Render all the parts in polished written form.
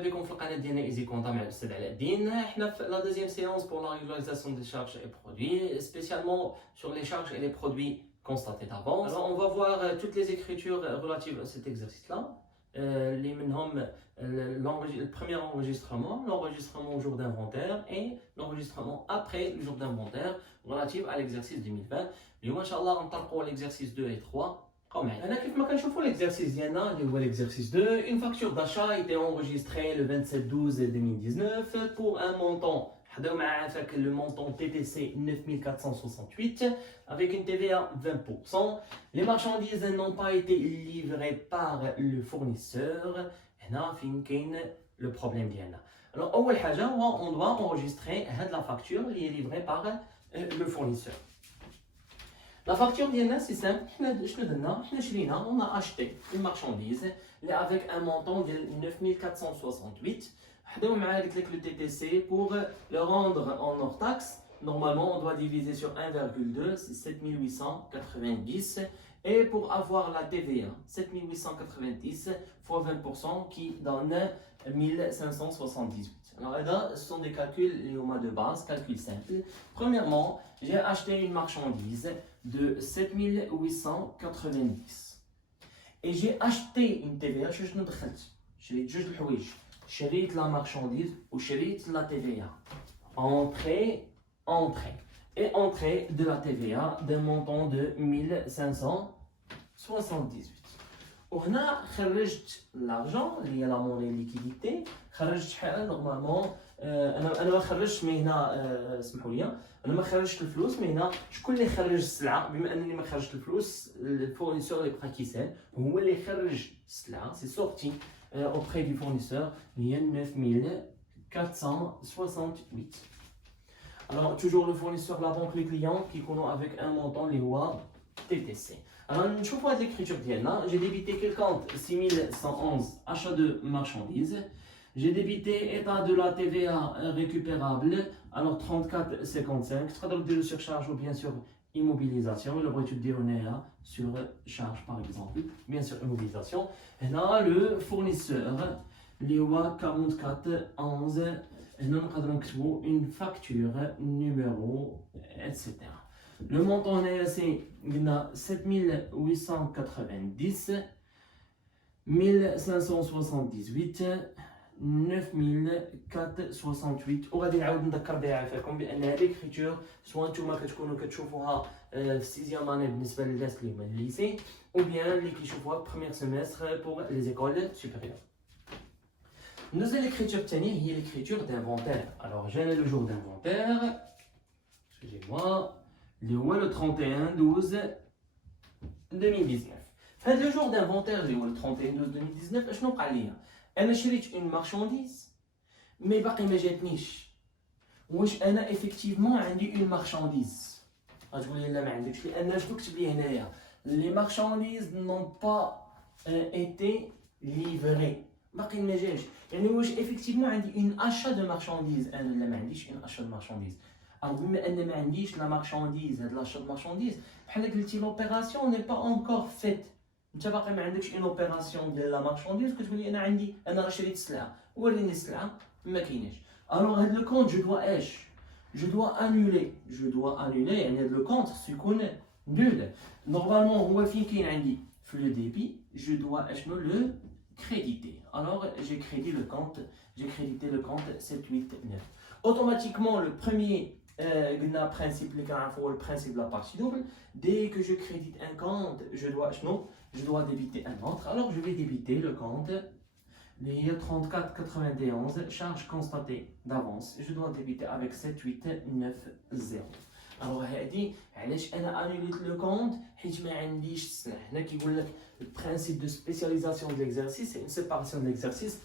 بكم في القناه ديالنا ايزي كونطا مع الاستاذ علاء الدين. حنا في لا دوزيام séance pour la régularisation des charges et produits, spécialement sur les charges et les produits constatés d'avance. Alors on va voir toutes les écritures relatives à cet exercice-là. Les منهم le premier enregistrement, l'enregistrement au jour d'inventaire et l'enregistrement après le jour d'inventaire relatif à l'exercice 2020. اليوم ان شاء الله غنطلقوا l'exercice 2 et 3. هنا كيف ما كنشوفوا l'exercice ديالنا اللي هو l'exercice 2, une facture d'achat a été enregistrée le 27/12/2019 pour un montant, حداو معاه عافاك le montant TTC 9468 avec une TVA 20%. Les marchandises n'ont pas été livrées par le fournisseur. هنا فين كاين le problème ديالنا. Alors اول حاجه هو on doit enregistrer هاد la facture اللي est livrée par le fournisseur. La facture ديالنا c'est simple, شنو درنا؟ حنا شرينا, on a acheté une marchandise avec un montant de 9468. حداو معاه قلت لك le TTC pour le rendre en hors taxe. Normalement on doit diviser sur 1,2, c'est 7890. Et pour avoir la TVA, 7890 fois 20% qui donne 1578. Alors là, ce sont des calculs au mois de base, calcul simple. Premièrement, j'ai acheté une marchandise de 7890. Et j'ai acheté une TVA, je ne دخلت. شريت جوج الحوايج. شريت la marchandise ou شريت la TVA. Entrée. Et entrée de la TVA d'un montant de 1578. وهنا خرجت l'argent اللي هي la monnaie liquidité. خرجت شحال نورمالمون انا ما خرجتش مي هنا اسمحوا لي انا ما خرجتش الفلوس مي هنا شكون اللي خرج السلعه بما انني ما خرجت الفلوس الفورنيسور اللي بقى كيسال هو اللي خرج السلعه سي سورتي auprès du fournisseur اللي هي 9468. Alors, toujours le fournisseur, la banque, les clients qui connaissent avec un montant, les rois TTC. Alors, je vois l'écriture d'Yana. J'ai débité quel compte 6111 achat de marchandises. J'ai débité état de la TVA récupérable. Alors, 34,55. Traduire de surcharge ou bien sûr immobilisation. Le brut de sur charge par exemple. Bien sûr, immobilisation. Et là, le fournisseur, les rois 4411. Nous avons une facture, numéro, etc. Le montant c'est 7890, 1578, 9468. وغادي نعاود نذكر بها عافاكم بان هذه l'écriture سواء نتوما كتكونوا كتشوفوها في 6e année بالنسبه للناس اللي هما الليسي ou bien اللي كيشوفوها premier semestre pour les écoles supérieures. Nous avons l'écriture tenue, il y a l'écriture d'inventaire. Alors j'ai le jour d'inventaire, excusez-moi, le 31/12/2019. Fait le jour d'inventaire, le 31/12/2019, je n'en parle pas. Elle achète une marchandise, mais pas qu'elle me jette niche. Wesh أنا effectivement عندي une marchandise. غتقولي لا ما عندكش لأن شنو كتب لي هنايا. Les marchandises n'ont pas été livrées. باقي ما جاش يعني واش effectivement عندي une achat de marchandise انا لا ما عنديش une achat de marchandise. بما ان ما عنديش لا marchandise هاد l'achat de marchandise بحال قلتي l'opération n'est pas encore faite. انت باقي ما عندكش une opération ديال la marchandise كتقولي انا عندي انا راه شريت السلعه وريني السلعه ما كايناش. alors هاد le compte je dois ايش je dois annuler يعني هاد le compte سيكون nul. normalement هو فين كاين عندي في le débit je dois اشنو le crédité. Alors j'ai crédité le compte 789. Automatiquement le premier principe le principe de la partie double, dès que je crédite un compte, je dois débiter un autre. Alors je vais débiter le compte les 34,91 charges constatées d'avance. Je dois débiter avec 7890. Alors هادي علاش انا انوليت لو كونت حيت ما عنديش السلعه. هنا كيقول لك le principe de spécialisation de l'exercice et une séparation de l'exercice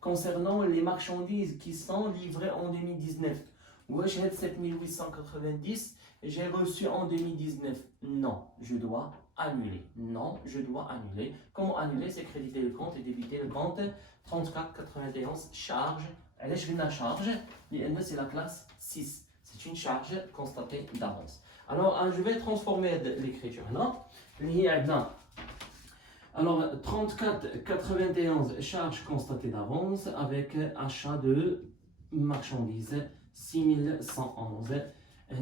concernant les marchandises qui sont livrées en 2019. واش هاد 7890 j'ai reçu en 2019. Non, je dois annuler. Comment annuler? C'est créditer le compte et débiter le compte 34,91 charge. علاش قلنا charge لان c'est la classe 6. C'est une charge constatée d'avance. Alors, je vais transformer l'écriture là. Alors, 34,91 charges constatées d'avance avec achat de marchandises 6111.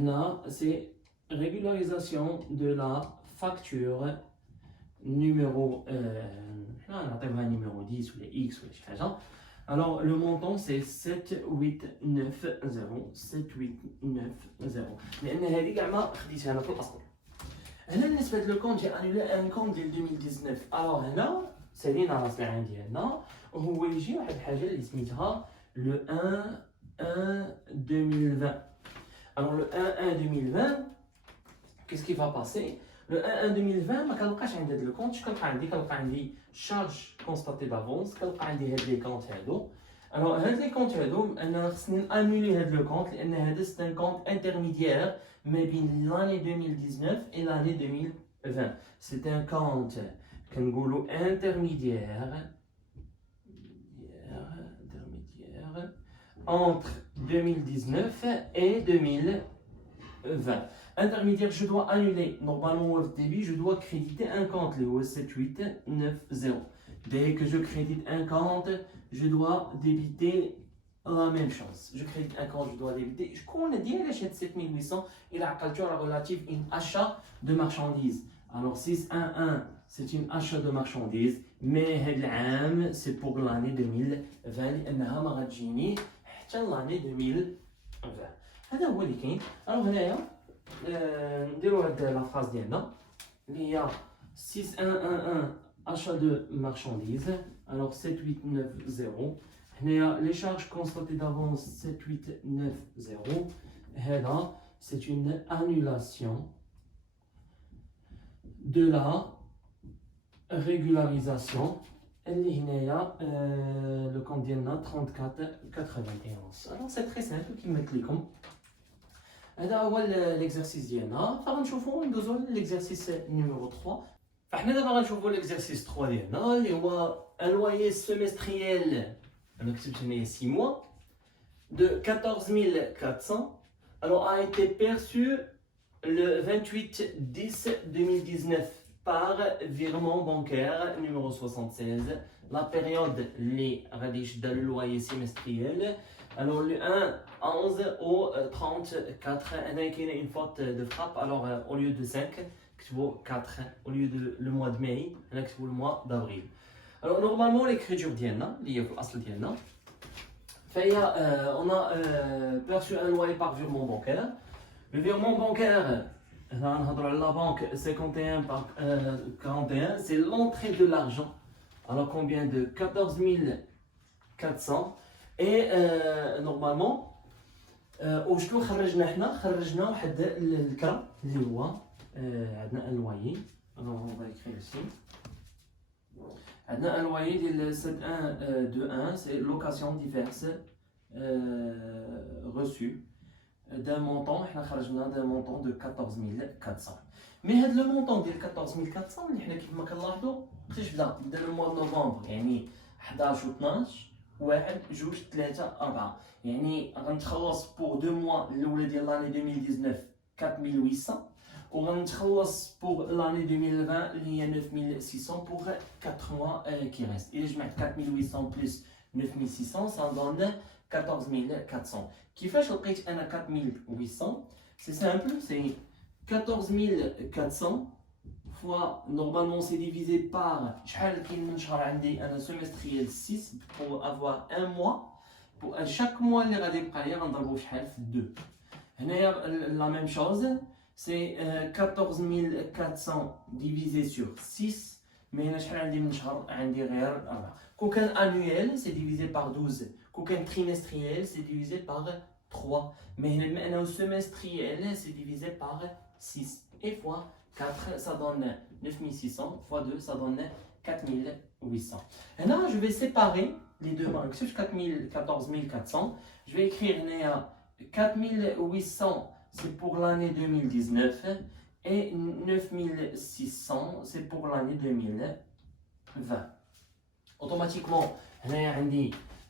Là, c'est régularisation de la facture numéro, numéro 10 ou les X ou les choses. Alors, le montant c'est 7890. 7890. لأن هذه كاع ما خديتها أنا في الأصل. هنا بالنسبة للكونت جي انولي ان كونت ديال 2019. الوغ هنا سالينا راس العام ديالنا وهو يجي واحد الحاجة اللي سميتها لو 1 1 2020. Alors le 1-1 2020, qu'est-ce qui va passer? Le 1-1 2020, ما كنلقاش عندي هاد الكونت، كنلقى عندي charge constatée d'avance، كنلقى عندي هاد لي كونت هادو. Alors هاد لي كونت هادو انا خصني انولي هاد لو كونت لان هذا سي ان كونت انترميديير ما بين l'année 2019 et l'année 2020. C'est un compte كنقولوا intermédiaire entre 2019 et 2020. Intermédiaire, je dois annuler. Normalement, au début, je dois créditer un compte, le 7890. Dès que je crédite un compte, je dois débiter la même chose. Je crédite un compte, je dois débiter. Je connais bien les 7800, il a calculé relative à un achat de marchandises. Alors 611, c'est un achat de marchandises, mais c'est pour l'année 2020. لأنها ما غتجيني حتى l'année 2020. هذا هو اللي كاين. alors هنايا نديرو هاد لا فراز ديالنا اللي هي 6111 achat de marchandises. alors 7890 هنايا les charges constatées d'avance 7890. هذا c'est une annulation de la régularisation اللي هنايا لو كونت ديالنا 34,91. alors c'est très simple كيما قلت لكم. هذا هو ليكزارسيس ديالنا. فغنشوفوا ندوزو ليكزارسيس نيميرو 3. فحنا دابا غنشوفوا ليكزارسيس 3 ديالنا اللي هو ان لويي سيمستريال. انا كتبت هنايا 6 mois de 14 400. alors a été perçu le 28/10/2019 par virement bancaire numéro 76. La période, les radis de loyer semestriel. Alors le 1/11 au 34. Il y a une faute de frappe. Alors au lieu de 5, il faut 4. Au lieu de le mois de mai, il faut le mois d'avril. Alors normalement l'écriture d'Iena, liée à l'asl d'Iena, on a perçu un loyer par virement bancaire. Le virement bancaire, la banque 51 par 41, c'est l'entrée de l'argent. Alors combien de 14 400. et normalement وشنو خرجنا حنا واحد الكرا اللي هو عندنا ان لويي. on va écrire ici. عندنا ان لويي ديال 7121 c'est location diverse reçue d'un montant. حنا خرجنا d'un montant de 14 400. mais هاد لو مونطون ديال 14 400 اللي حنا كيف ما كنلاحظوا فاش بدا الموا نوفمبر يعني 11 و 12 1 2 3 4 يعني غنتخلص بور 2 موا الاولى ديال لاني 2019 4800 وغنتخلص بور لاني 2020 اللي هي 9600 بور 4 موا كي ريست. الا جمعت 4800 بلس 9600 ça donne 14400. كيفاش لقيت انا 4800؟ c'est simple, c'est 14400 fois, normalement c'est divisé par شحال كاين من شهر عندي انا semestriel 6 pour avoir un mois. pour chaque mois اللي غادي يبقى لي غنضربو شحال في 2. هنايا la même chose, c'est 14400 divisé sur 6. mais هنا شحال عندي من شهر؟ عندي غير 4. كون كان annuel c'est divisé par 12. كون كان trimestriel c'est divisé par 3. mais هنا بما انه semestriel c'est divisé par 6 et fois 4, ça donne 9600 fois 2, ça donne 4800. Maintenant, je vais séparer les deux marques. Sur 14 400, je vais écrire 4800, c'est pour l'année 2019 et 9600, c'est pour l'année 2020. Automatiquement,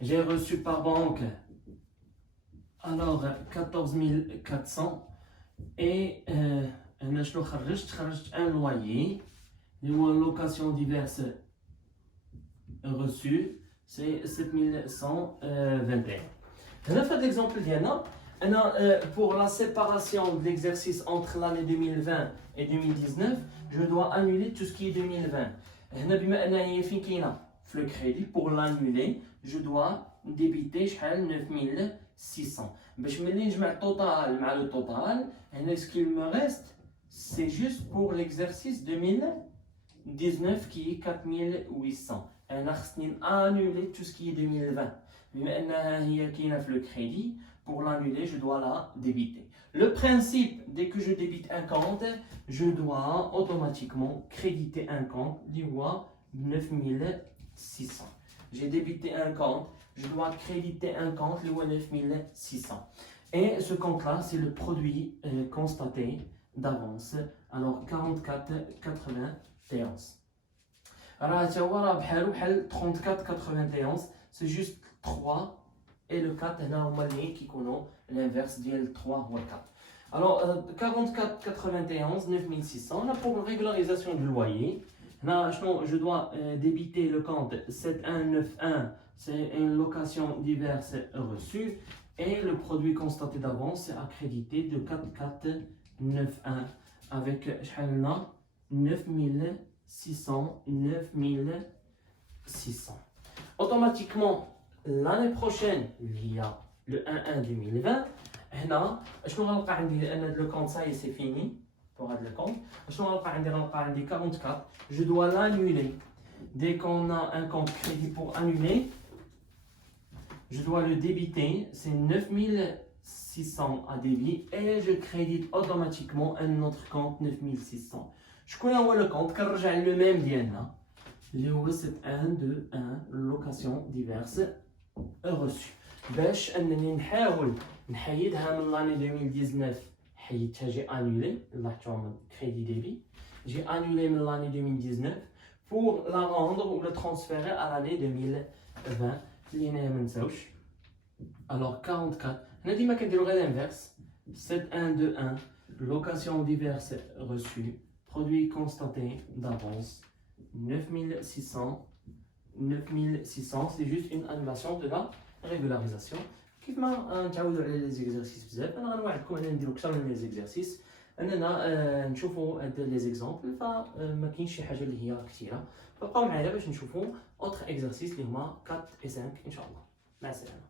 j'ai reçu par banque alors 14 400 et انا شنو خرجت ان لويي location diverse reçue, c'est 7121. Là, fait l'exemple d'Yana. Pour la séparation de l'exercice entre l'année 2020 et 2019, je dois annuler tout ce qui est 2020. Le crédit, pour l'annuler, je dois débiter 9600. باش ملي نجمع التوتال مع le total, ce qu'il me reste, c'est juste pour l'exercice 2019 qui est 4800. انا خصني annuler tout ce qui est 2020. بما انها هي كاينه في le crédit, pour l'annuler, je dois la débiter. Le principe, dès que je débite un compte, je dois automatiquement créditer un compte du mois 9600. J'ai débité un compte, je dois créditer un compte, le 9600. Et ce compte-là, c'est le produit constaté d'avance. Alors 44,91. Alors, 34,91, c'est juste 3 et le 4, qui connaît l'inverse du 3 ou 4. Alors, 44,91, 9600, là pour régularisation du loyer, là, je dois débiter le compte 7191, c'est une location diverse reçue, et le produit constaté d'avance, c'est accrédité de 4491 avec 9600, 9600. Automatiquement, l'année prochaine, il y a le 1-1 2020. هنا شنو غنلقى عندي لان هذا لو كونت صاي سي فيني pour هذا لو كونت شنو غنلقى عندي 44 je dois l'annuler dès qu'on a un compte crédit pour annuler je dois le débiter c'est 9600 à débit et je crédite automatiquement un autre compte 9600 شكون هو لو كونت كنرجع لو ميم ديالنا اللي هو 7121 location diverse reçue باش انني نحاول نحيدها من l'année 2019 حيدتها جي انولي لاحظتوا crédit débit j'ai annulé من l'année 2019 pour la rendre ou la transférer à l'année 2020 اللي هنا ما نساوش alors 44 هنا ديما كنديرو غير l'inverse 7121 location diverse reçue produit constaté d'avance 9600 c'est juste une annulation de la régularisation. كيف ما نتعودوا على لي زيكزارسيس بزاف انا غنوعدكم اننا نديرو اكثر من لي زيكزارسيس اننا نشوفوا هاد لي زيكزامبل فما كاينش شي حاجه اللي هي كثيره فبقاو معايا باش نشوفوا اوتر اكزارسيس اللي هما 4 و 5 ان شاء الله. مع السلامه.